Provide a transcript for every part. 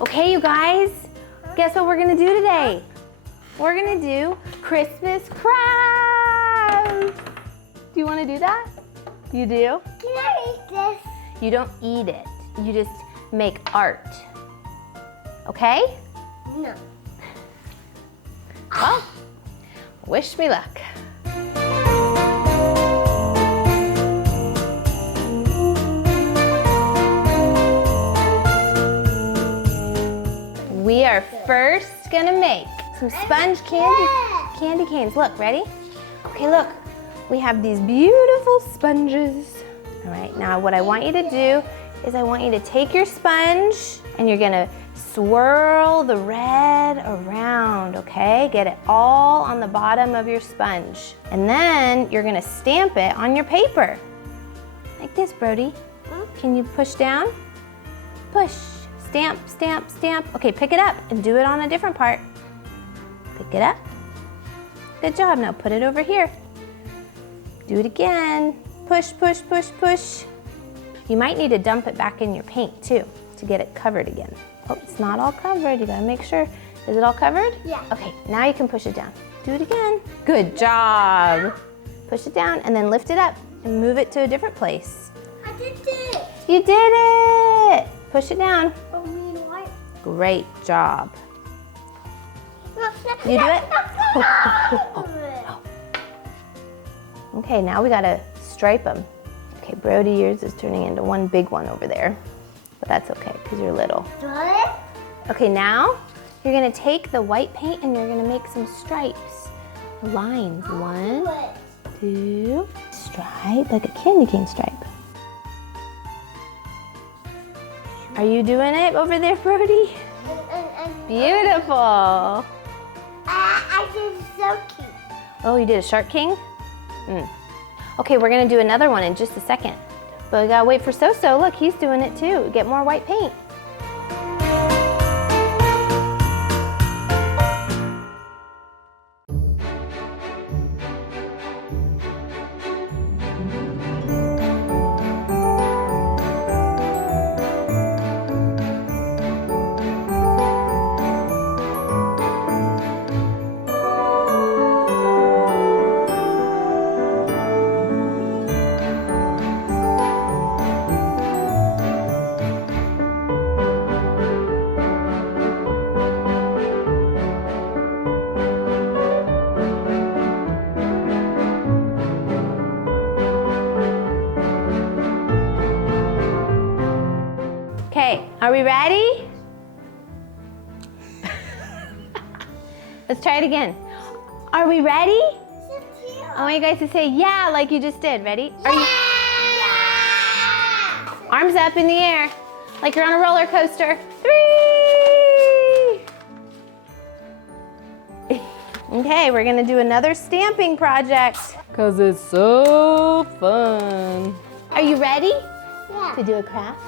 Okay, you guys, guess what we're gonna do today? We're gonna do Christmas crafts. Do you wanna do that? You do? Can I eat this? You don't eat it, you just make art. Okay? No. Well, wish me luck. We are first gonna make some sponge candy canes. Look, ready? Okay, look. We have these beautiful sponges. All right, now what I want you to do is I want you to take your sponge and you're gonna swirl the red around, okay? Get it all on the bottom of your sponge. And then you're gonna stamp it on your paper. Like this, Brody. Can you push down? Push. Stamp, stamp, stamp. Okay, pick it up and do it on a different part. Pick it up. Good job. Now put it over here. Do it again. Push, push, push, push. You might need to dump it back in your paint too to get it covered again. Oh, it's not all covered. You gotta make sure. Is it all covered? Yeah. Okay, now you can push it down. Do it again. Good job. Push it down and then lift it up and move it to a different place. I did it. You did it. Push it down. Oh, me and white. Great job. You do it? Okay, now we gotta stripe them. Okay, Brody, yours is turning into one big one over there. But that's okay, because you're little. What? Okay, now you're gonna take the white paint and you're gonna make some stripes. Lines, 1, 2, stripe, like a candy cane stripe. Are you doing it over there, Brody? Beautiful. I did so cute. Oh, you did a Shark King? Okay, we're gonna do another one in just a second. But we gotta wait for So-So. Look, he's doing it too. Get more white paint. Okay, are we ready? Let's try it again. Are we ready? I want you guys to say yeah like you just did. Ready? Are you? Arms up in the air like you're on a roller coaster. 3! Okay, we're gonna do another stamping project because it's so fun. Are you ready to do a craft?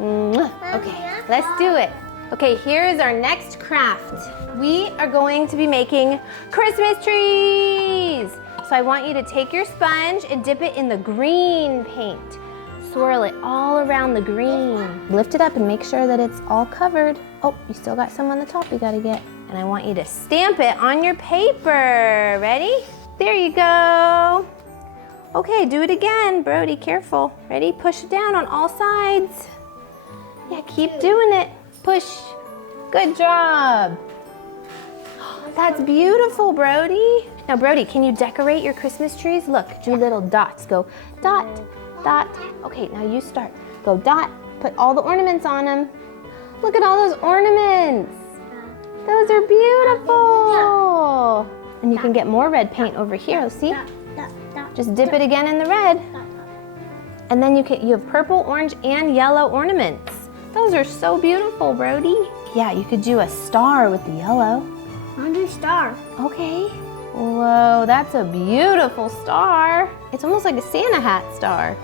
Okay, let's do it. Okay, here is our next craft. We are going to be making Christmas trees. So I want you to take your sponge and dip it in the green paint. Swirl it all around the green. Lift it up and make sure that it's all covered. Oh, you still got some on the top you gotta get. And I want you to stamp it on your paper. Ready? There you go. Okay, do it again. Brody, careful. Ready? Push it down on all sides. Yeah, keep doing it. Push. Good job. That's beautiful, Brody. Now, Brody, can you decorate your Christmas trees? Look, do little dots. Go dot, dot. Okay, now you start. Go dot. Put all the ornaments on them. Look at all those ornaments. Those are beautiful. And you can get more red paint over here. See? Just dip it again in the red. And then you have purple, orange, and yellow ornaments. Those are so beautiful, Brody. Yeah, you could do a star with the yellow. I want to do a star. Okay. Whoa, that's a beautiful star. It's almost like a Santa hat star.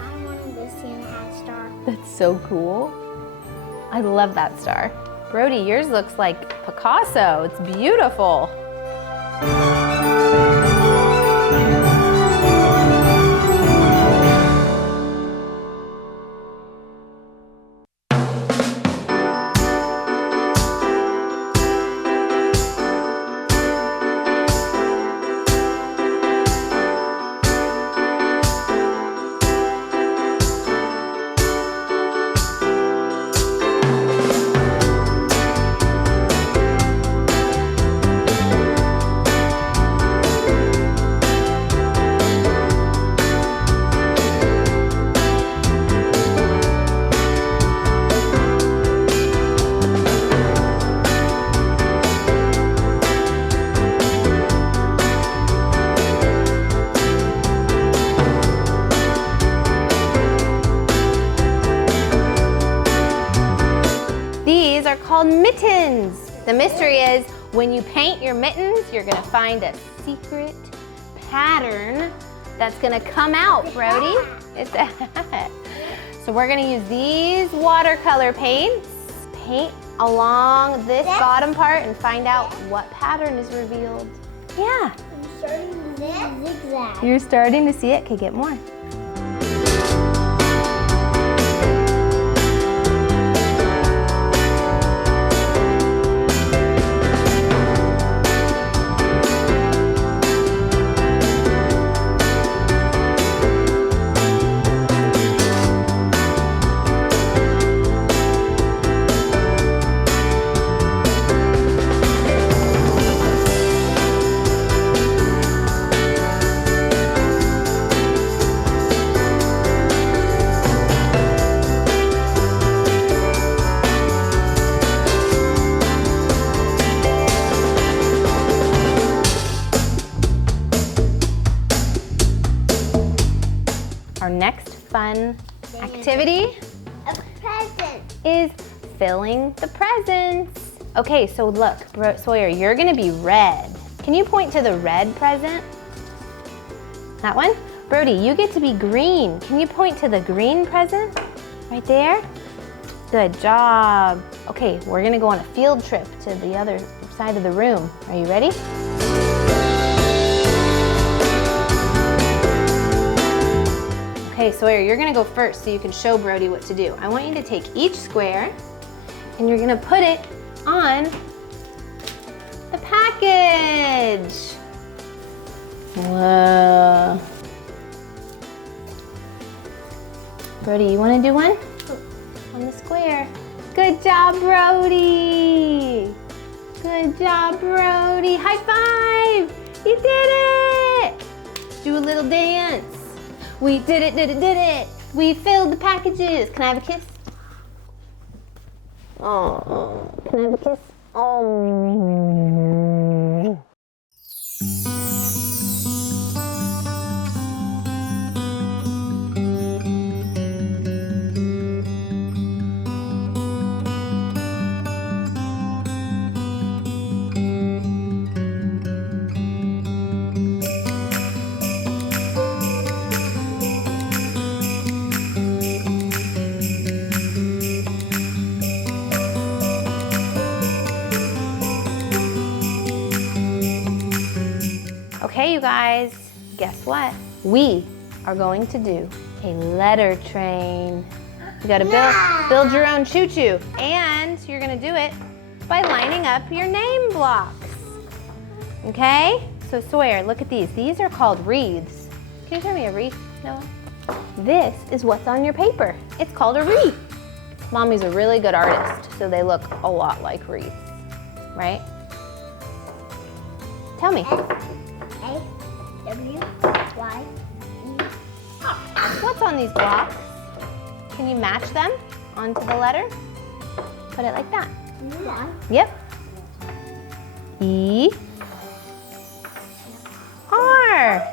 I wanted a Santa hat star. That's so cool. I love that star. Brody, yours looks like Picasso. It's beautiful. are called mittens. The mystery is when you paint your mittens, you're gonna find a secret pattern that's gonna come out, Brody. It's a hat. So we're gonna use these watercolor paints, paint along this bottom part and find out what pattern is revealed. Yeah. I'm starting to zigzag. You're starting to see it? Okay, get more. Our next fun activity A present. is filling the presents. Okay, so look, Sawyer, you're gonna be red. Can you point to the red present? That one? Brody, you get to be green. Can you point to the green present? Right there? Good job. Okay, we're gonna go on a field trip to the other side of the room. Are you ready? Okay, Sawyer, you're gonna go first so you can show Brody what to do. I want you to take each square and you're gonna put it on the package. Whoa. Brody, you wanna do one? On the square. Good job, Brody. Good job, Brody. High five. You did it. Do a little dance. We did it, did it, did it. We filled the packages. Can I have a kiss? Oh, can I have a kiss? Oh. Okay, you guys, guess what? We are going to do a letter train. You gotta build your own choo-choo, and you're gonna do it by lining up your name blocks. Okay? So Sawyer, look at these. These are called wreaths. Can you turn me a wreath, Noah? This is what's on your paper. It's called a wreath. Mommy's a really good artist, so they look a lot like wreaths, right? Tell me. A-W-Y-E. What's on these blocks? Can you match them onto the letter? Put it like that. Yep. E. R.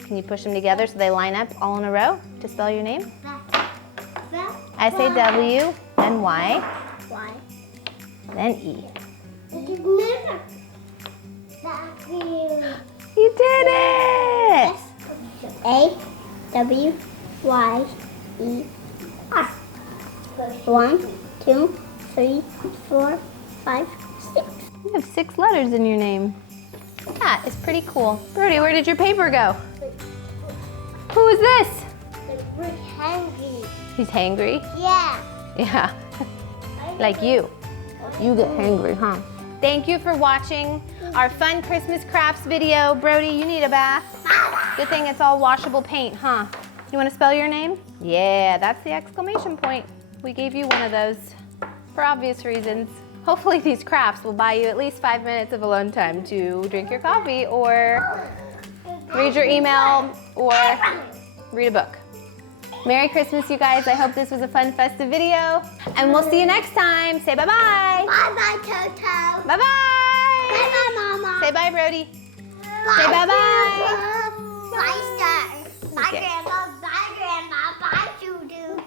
Can you push them together so they line up all in a row to spell your name? S-A-W, then Y, then E. You did it! A-W-Y-E-R. 1, 2, 3, 4, 5, 6. You have 6 letters in your name. That is pretty cool. Brody, where did your paper go? Who is this? We're hungry. He's hangry? Yeah. Yeah. Like you. You get hangry, huh? Thank you for watching our fun Christmas crafts video. Brody, you need a bath. Good thing it's all washable paint, huh? You want to spell your name? Yeah, that's the exclamation point. We gave you one of those for obvious reasons. Hopefully these crafts will buy you at least 5 minutes of alone time to drink your coffee or read your email or read a book. Merry Christmas, you guys. I hope this was a fun, festive video. And we'll see you next time. Say bye-bye. Bye-bye, Toto. Bye-bye. Bye-bye, Mama. Say bye, Brody. Bye, Say bye-bye. Grandpa. Bye, Star. Bye, Okay. Grandpa.